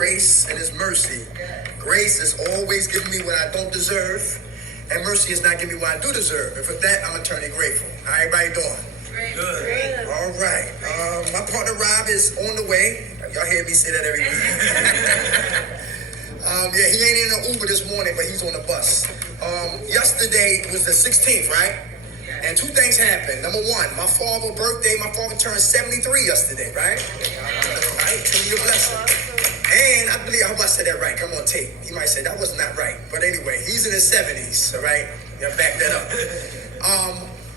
grace and His mercy. Grace is always giving me what I don't deserve, and mercy is not giving me what I do deserve. And for that, I'm eternally grateful. How everybody doing? Good. All right. My partner Rob is on the way. Y'all hear me say that every week. Yeah, he ain't in an Uber this morning, but he's on the bus. Yesterday was the 16th, right? And two things happened. Number one, my father's birthday. My father turned 73 yesterday, right? Right? To be a blessing. And I hope I said that right. Come on tape. He might say that was not right. But anyway, he's in his 70s, all right? You gotta back that up.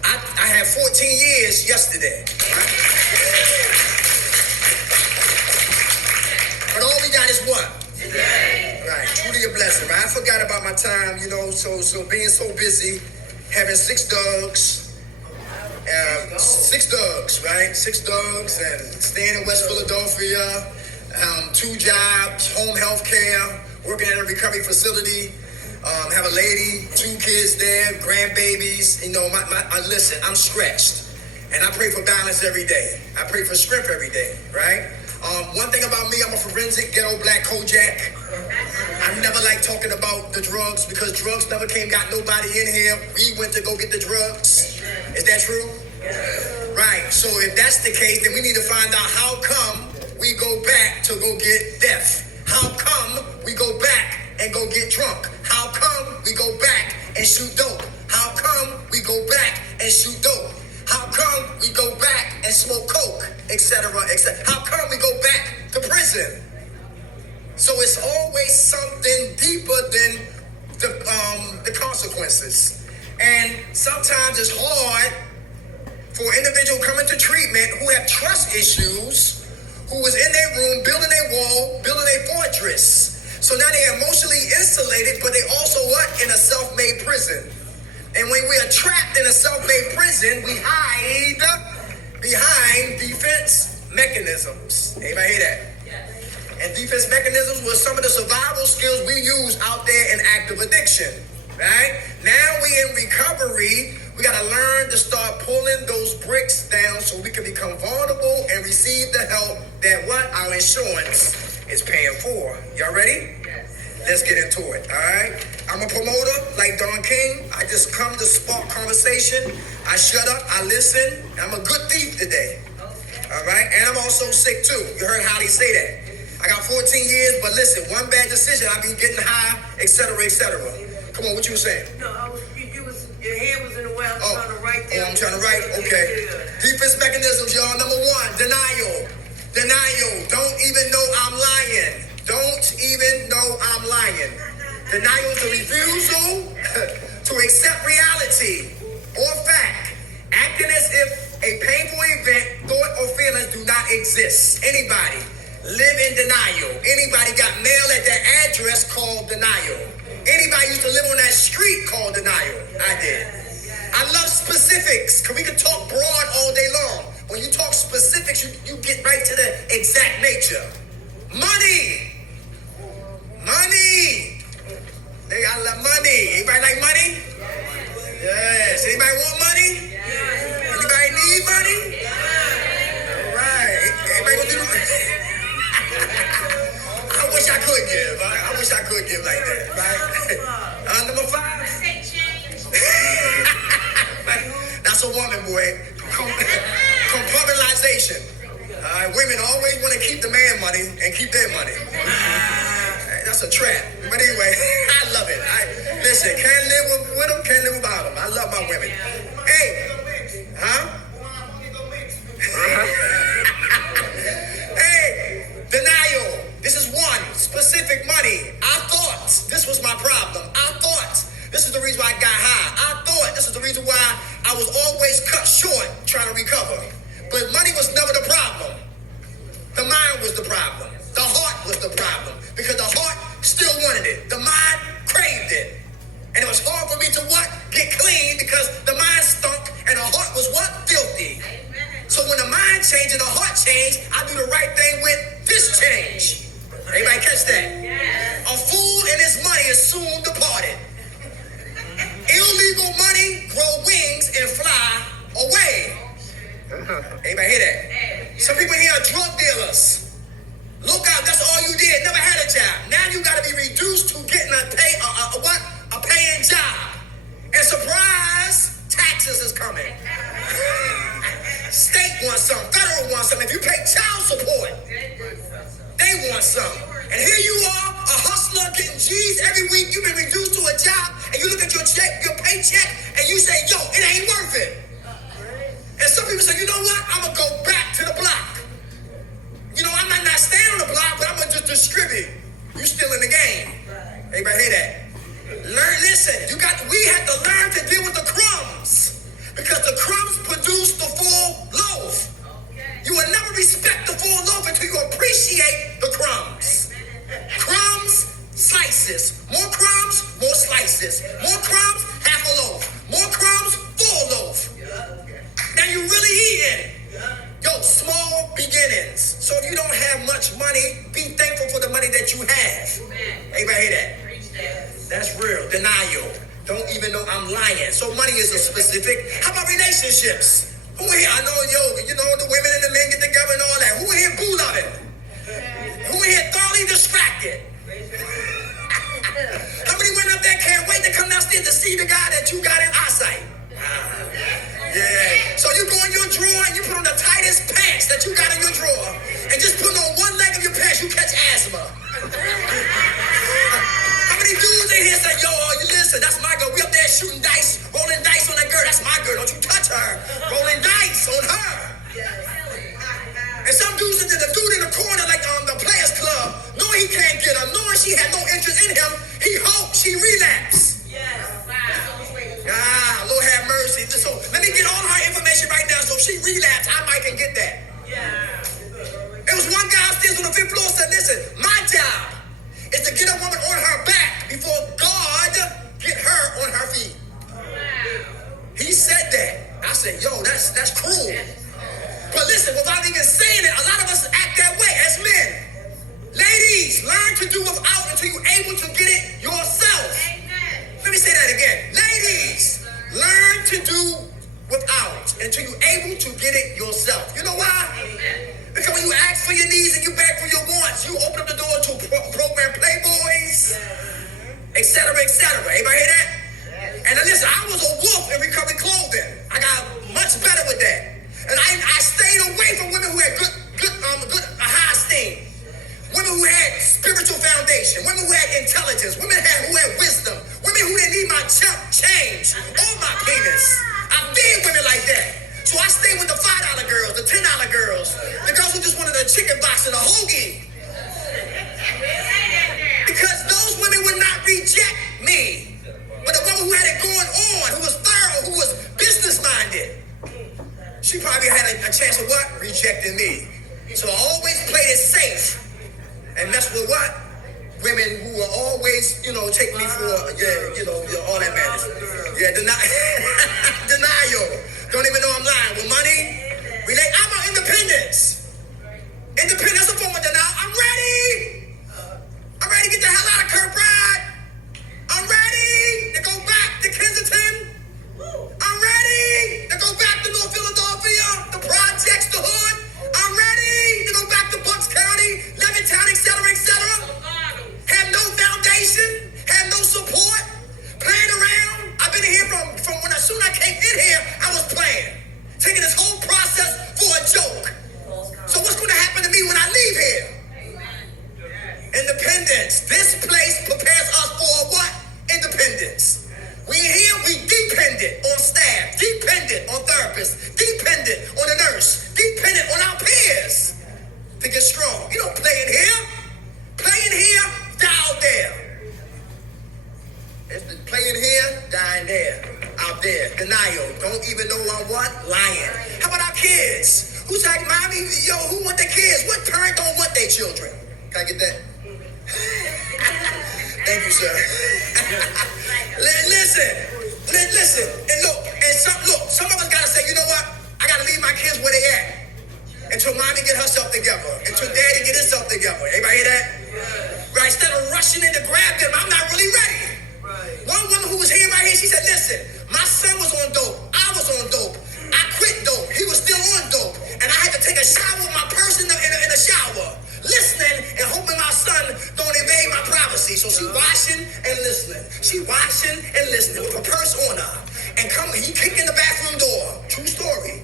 I had 14 years yesterday, right? But all we got is what? Today. Right, truly a blessing, right? I forgot about my time, so being so busy, having six dogs, right? 6 dogs, and staying in West Philadelphia, 2 jobs, home health care, working at a recovery facility, have a lady, 2 kids there, grandbabies. Listen, I'm stretched, and I pray for balance every day. I pray for strength every day, right? One thing about me, I'm a forensic ghetto black Kojak. I never like talking about the drugs because drugs never got nobody in here. We went to go get the drugs. Is that true? Right. So if that's the case, then we need to find out how come we go back to go get death. How come we go back and go get drunk? How come we go back and shoot dope? How come we go back and shoot dope? How come we go back and smoke coke, etc., etc.? How come we go back to prison? So it's always something deeper than the consequences. And sometimes it's hard for an individual coming to treatment who have trust issues, who was in their room, building a wall, building a fortress. So now they're emotionally insulated, but they also in a self-made prison. And when we are trapped in a self-made prison, we hide behind defense mechanisms. Anybody hear that? Yes. And defense mechanisms were some of the survival skills we use out there in active addiction, right? Now we in recovery, we got to learn to start pulling those bricks down so we can become vulnerable and receive the help that our insurance is paying for. Y'all ready? Yes. Let's get into it, all right? I'm a promoter like Don King. I just come to spark conversation. I shut up, I listen. I'm a good thief today, all right? And I'm also sick too. You heard Holly say that. I got 14 years, but listen, one bad decision, I be getting high, etc., etc. Come on, what you saying? No, your hand was in the way. I'm trying to write there. I'm trying to write? Okay. Defense mechanisms, y'all. Number 1, denial. Denial. Don't even know I'm lying. Don't even know I'm lying. Denial is a refusal to accept reality or fact, acting as if a painful event, thought, or feelings do not exist. Anybody live in denial? Anybody got mail at that address called denial? Anybody used to live on that street called denial? I did. I love specifics, because we can talk broad all day long. When you talk specifics, you get right to the exact nature. Money. I love money. Anybody like money? Yes. Anybody want money? Anybody need money? All right. Everybody gonna do the I wish I could give. I wish I could give like that. Right? Number 5. That's a woman, boy. Compartmentalization. Women always want to keep the man money and keep their money. That's a trap. But anyway, I love it. Listen, can't live with them, can't live without them. I love my women. Hey. Hey, denial. This is 1. Specific money. I thought this was my problem. I thought this is the reason why I got high. I thought this is the reason why I was always cut short trying to recover. But money was never the problem. The mind was the problem. The heart was the problem. Because the heart still wanted it. The mind craved it. And it was hard for me to get clean because the mind stunk and the heart was filthy. Amen. So when the mind changed and the heart changed, I do the right thing with this change. Everybody catch that? Yes. A fool and his money is soon departed. Illegal money grow wings and fly away. Anybody hear that? Some people here are drug dealers. Look out, that's all you did. Never had a some. And here you are, a hustler getting G's every week. You've been reduced to a job, and you look at your paycheck, and you say, yo, it ain't worth it. And some people say, you know what? I'm going to go back to the block. You know, I might not stay on the block, but I'm going to just distribute. You still in the game. Everybody hear that? Listen, we have to learn to deal with the crumbs. Because the crumbs produce the full loaf. You will never respect the full loaf until you appreciate the crumbs. Crumbs, slices. More crumbs, more slices. More crumbs, half a loaf. More crumbs, full loaf. Now you really eating. Yo, small beginnings. So if you don't have much money, be thankful for the money that you have. Everybody hear that? That's real. Denial. Don't even know I'm lying. So money is a specific. How about relationships? Who here? I know, you know, the women and the men get together and all that. Who here boo loving? Who here thoroughly distracted? How many women up there can't wait to come downstairs to see the guy that you got in eyesight? Yeah. So you go in your drawer and you put on the tightest pants that you got in your drawer and just put on one leg of your pants, you catch asthma. How many dudes in here say, yo, you listen, that's my girl. We up there shooting dice, rolling dice on that girl. That's my girl. Don't you touch her. Rolling dice on her. And some dudes, the dude in the corner, like the Players Club, knowing he can't get her, knowing she had no interest in him, he hoped she relapse. Lord have mercy. So let me get all her information right now. So if she relapse, I might can get that. It was one guy upstairs on the 5th floor said, listen, my job is to get a woman on her back before God get her on her feet. He said that. I said, yo, that's cruel. But listen, without even saying it, a lot of us act that way as men. Ladies, learn to do without until you're able to get it yourself. Let me say that again. Ladies, learn to do without until you're able to get it yourself. You know why? Because when you ask for your needs and you beg for your wants, you open up the door to program Playboys, etc., etc. Everybody hear that? And then listen, I was a wolf in recovery clothing. I got much better with that. And I stayed away from women who had good high esteem. Women who had spiritual foundation. Women who had intelligence. Women who had wisdom. Women who didn't need my chump change or my penis. I feared women like that. So I stayed with the $5 girls, the $10 girls, the girls who just wanted a chicken box and a hoagie. Because those women would not reject me. But the woman who had it going on, who was thorough, who was business-minded, she probably had a chance of what? Rejecting me. So I always played it safe. And mess with what? Women who will always, take me for, all that matters. Yeah, denial. Don't even know I'm lying. With money, I'm on independence. Independence is a form of denial. I'm ready. I'm ready to get the hell out of Kirkbride. I'm ready to go back to Kensington. I'm ready to go back to North Philadelphia, the projects, the hood. I'm ready to go back to Bucks County, Levittown, etc., etc. Have no foundation, have no support, playing around. I've been here from when as soon as I came in here, I was playing, taking this whole process for a joke. So what's going to happen to me when I leave here? Independence. This place prepares us for what? Independence. We here, we dependent on staff, dependent on therapists, dependent on the nurse, dependent on our peers to get strong. You don't play in here. Play in here, die out there. It's the play in here, die in there. Out there. Denial. Don't even know I'm what? Lying. How about our kids? Who's like, mommy, who want their kids? What parent don't want their children? Can I get that? Thank you, sir. Listen, and some of us gotta say, you know what? I gotta leave my kids where they at until mommy get herself together, until daddy get himself together. Everybody hear that? Right? Instead of rushing in to grab them, I'm not really ready. One woman who was here right here, she said, listen, my son was on dope. I was on dope. I quit dope. He was still on dope. And I had to take a shower with my purse in the shower, listening and hoping my son don't invade my privacy. So she washing and listening. She washing and listening with her purse on her. And he kicked in the bathroom door. True story.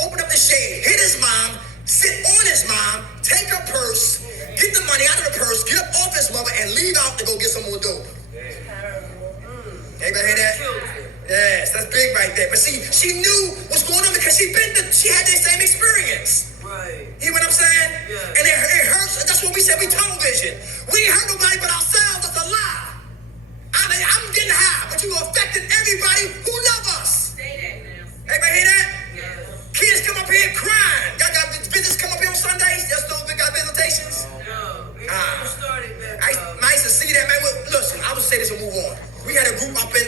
Open up the shade, hit his mom, sit on his mom, take her purse, get the money money out of the purse, get up off his mother, and leave out to go get some more dope. Anybody hear that? Yes, that's big right there. But see, she knew what's going on because she had that same experience. Right. Hear what I'm saying? Yeah. And it hurts. That's what we said. We tunnel vision. We ain't hurt nobody but ourselves. That's a lie. I'm getting high, but you affecting everybody who love us. Say that now. Everybody hear that? Yeah. Kids come up here crying. Y'all got visitors come up here on Sundays? Y'all still got visitations? No. It started back I used to see that, man. Listen, I would say this and move on. We had a group up in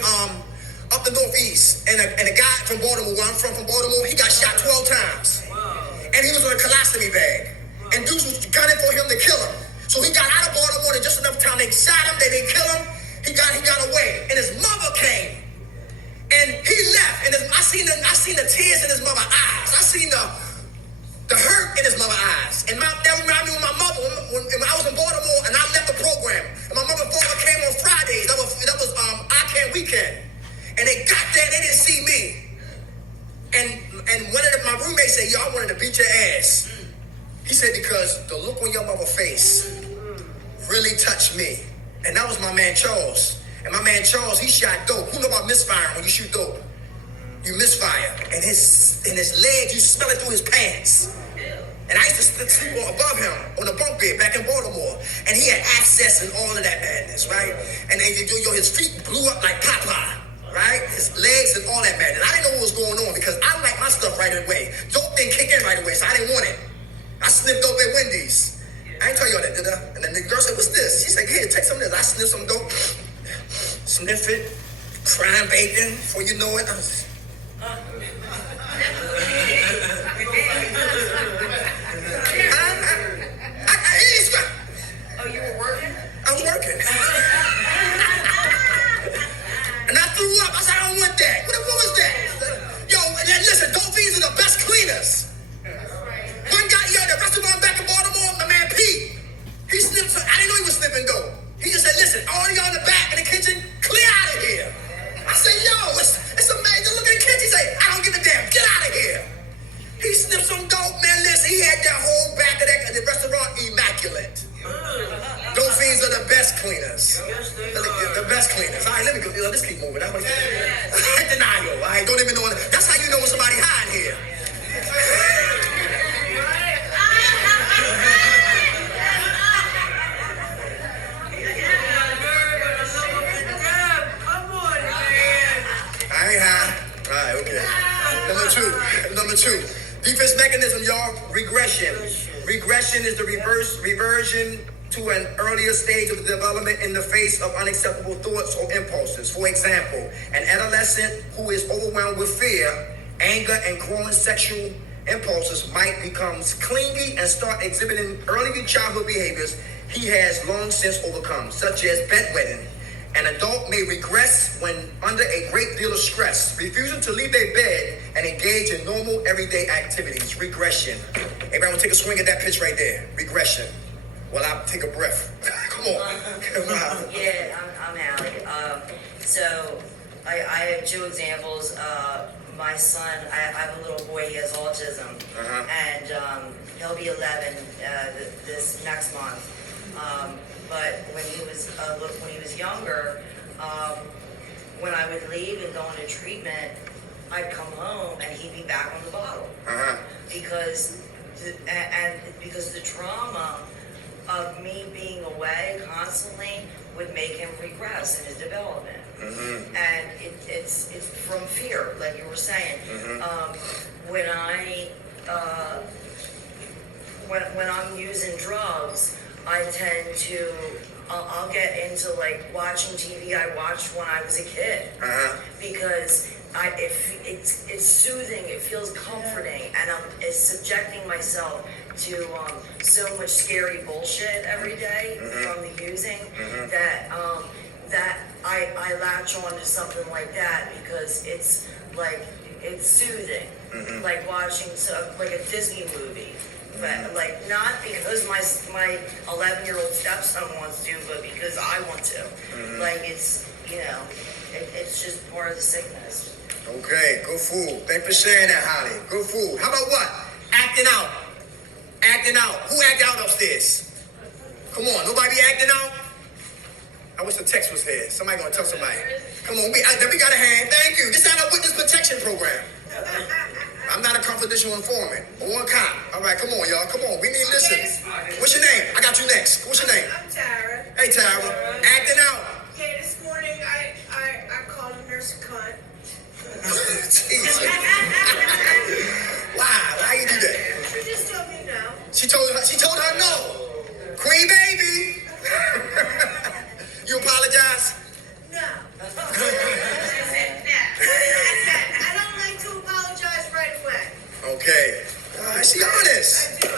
up the Northeast, and a guy from Baltimore, where I'm from Baltimore, he got shot 12 times. Wow. And he was on a colostomy bag. And dudes was gunning for him to kill him. So he got out of Baltimore in just enough time. They shot him, they didn't kill him. He got away. And his mother came. And he left. And I seen the tears in his mother's eyes. I seen the hurt in his mother's eyes. And that reminded me of my mother when I was in Baltimore and I left the program. And my mother and father came on Fridays. That was I Can Weekend. And they got there and they didn't see me. And one of my roommates said, yo, I wanted to beat your ass. He said, because the look on your mother's face really touched me. And that was my man Charles. And my man Charles, he shot dope. Who know about misfiring when you shoot dope? You misfire. And his legs, you smell it through his pants. And I used to sleep above him on the bunk bed back in Baltimore. And he had access and all of that madness, right? And then his feet blew up like Popeye, right? His legs and all that madness. I didn't know what was going on because I like my stuff right away. Dope didn't kick in right away, so I didn't want it. I sniffed dope at Wendy's. I ain't tell y'all that, did I? And then the girl said, what's this? She said, here, take some of this. I sniffed some dope, sniff it, crime bacon, before you know it. I was... Oh, you were working? I was working. And I threw up. I said, I don't want that. What was that? Yo, and then listen, dope fiends are the best cleaners. One guy, the restaurant back in Baltimore, my man Pete, he sniffed, I didn't know he was sniffing dope. He just said, listen, all y'all in the back in the kitchen, clear out of here. I said, yo, it's amazing. Look at the kitchen. He said, I don't give a damn. Get out of here. He sniffed some dope, man. Listen, he had that whole back of the restaurant immaculate. Dope fiends are the best cleaners. Yes, they The best cleaners. All right, let me go. Let's keep moving. Denial. All right, don't even know. That's how you know when somebody hide here. I ain't high. All right, okay. Number two. Defense mechanism, y'all. Regression. Regression is the reversion to an earlier stage of development in the face of unacceptable thoughts or impulses. For example, an adolescent who is overwhelmed with fear, anger, and growing sexual impulses might become clingy and start exhibiting early childhood behaviors he has long since overcome, such as bedwetting. An adult may regress when under a great deal of stress, refusing to leave their bed and engage in normal everyday activities. Regression. Everybody want to take a swing at that pitch right there. Regression. Well, I'll take a breath. Come on. Yeah, I'm Allie. So I have two examples. My son, I have a little boy, he has autism, and he'll be 11 this next month. But when he was younger, when I would leave and go into treatment, I'd come home and he'd be back on the bottle because the trauma of me being away constantly would make him regress in his development. And it's from fear, like you were saying. When I'm using drugs, I tend to I'll get into like watching TV I watched when I was a kid because it's soothing, it feels comforting, and it's subjecting myself to so much scary bullshit every day from the using that I latch on to something like that because it's soothing, like watching like a Disney movie. But like not because my 11-year-old stepson wants to, but because I want to. Like it's it's just part of the sickness. Okay, good fool. Thanks for sharing that, Holly. Good fool. How about what? Acting out. Acting out. Who acted out upstairs? Come on, nobody acting out? I wish the text was here. Somebody gonna tell somebody. Come on, we got a hand. Thank you. This is our witness protection program. I'm not a confidential informant or a cop. All right, come on, y'all. Come on, we need to listen. What's your name? I got you next. What's your name? I'm Tara. Hey, Tara. Acting out. Yeah, this morning I called a nurse a cunt. Jesus. Why you do that? She just told me no. She told her no. Queen baby. You apologize? No. I said no. I don't like to apologize right away. Okay. She honest. I do.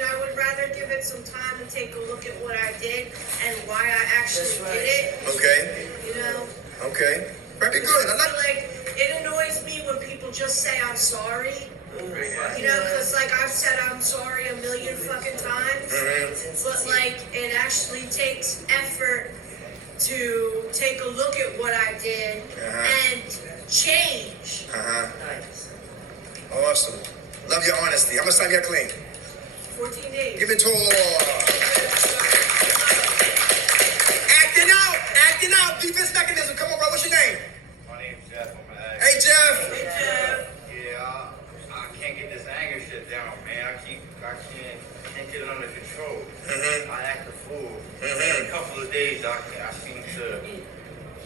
I would rather give it some time and take a look at what I did and why I actually did it. Okay. You know? Okay. Very good. I like. It annoys me when people just say I'm sorry. You know, because I've said I'm sorry a million fucking times. But it actually takes effort to take a look at what I did and change. Nice. Awesome. Love your honesty. How much time you got clean? 14 days. Give it to her. Acting out. Defense mechanism. Come on, bro. What's your name? My name's Jeff. Hey, Jeff. Yeah, I can't get this anger shit down, man. I can't get it under control. I act a fool. In a couple of days, I seem to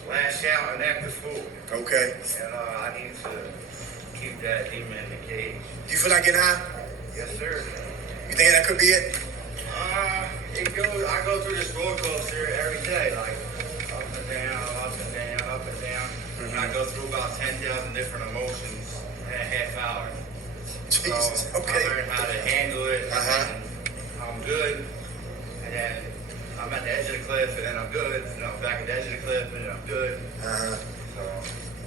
lash out and act a fool. Okay. And I need to keep that demon in the cage. Do you feel like getting high? Yes, sir. You think that could be it? I go through this roller coaster every day, like up and down, up and down, up and down. And I go through about 10,000 different emotions in a half hour. Jesus. So Okay. I learned how to handle it. And I'm good. And then I'm at the edge of the cliff, and then I'm good. And I'm back at the edge of the cliff, and then I'm good. So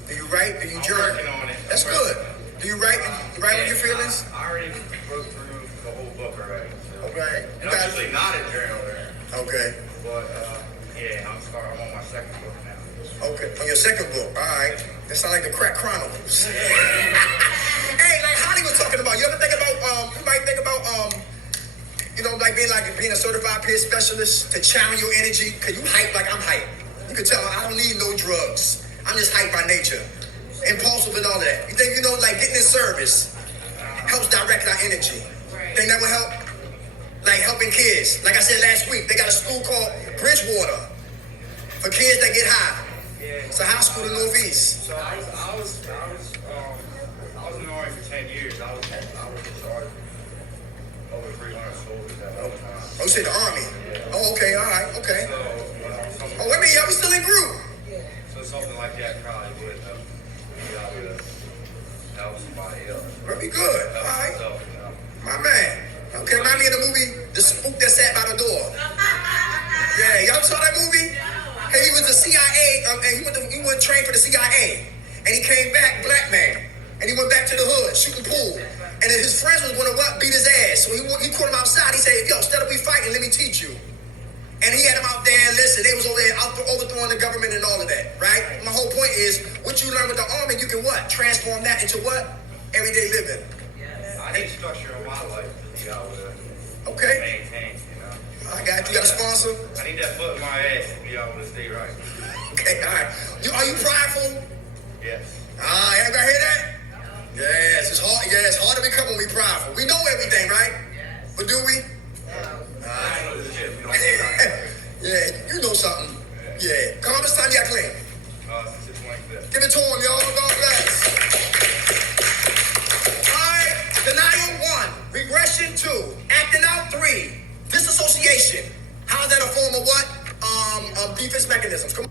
Do you write? Do you I'm journal? working on it. That's good. Do you write? You write on your feelings? I already wrote through the whole book already. So. Okay. And I'm usually not a journaler. Okay. But yeah, I'm on my second book now. Okay. On your second book. All right. That sounds like the Crack Chronicles. Hey, like Holly was talking about. You ever think about? You might think about being a certified peer specialist to channel your energy. Cause you hype like I'm hype. You can tell I don't need no drugs. I'm just hype by nature. Impulsive and all of that. You think getting in service helps direct our energy. Think that would help? Like helping kids. Like I said last week, they got a school called Bridgewater for kids that get high. It's a high school in Northeast. So I was in the Army for 10 years. I was in charge of over 300 soldiers at one time. Oh, you said the Army? Yeah. Oh, okay, all right, okay. So, Oh, wait a minute, y'all, we still in group. so something like that probably would be able to help somebody else. Very good, all right. So, My man. Okay, remind me of the movie, The Spook That Sat by the Door. Yeah, y'all saw that movie? Hey, he was the CIA, and he went train for the CIA. And he came back, black man. And he went back to the hood, shooting pool. And then his friends was gonna beat his ass. So he caught him outside. He said, yo, instead of we fighting, let me teach you. And he had him out there, listen, they was over there overthrowing the government and all of that, right? My whole point is, what you learn with the Army, you can what? Transform that into what? Everyday living. I need structure in my life to be able to Okay, maintain, you know. I got you. You got a sponsor? I need that foot in my ass to be able to stay right. Okay, all right. Are you prideful? Yes. Everybody hear that? Yes, it's hard. Yeah, it's hard to become when we prideful. We know everything, right? But do we? I don't know this shit. We don't say that. Yeah, you know something. Yeah. Come on, this time you got clean. Since the 25th. Give it to him, y'all. God bless. All right. Denial 1. Regression 2. Acting out 3. Disassociation. How is that a form of what? Defense mechanisms. Come on.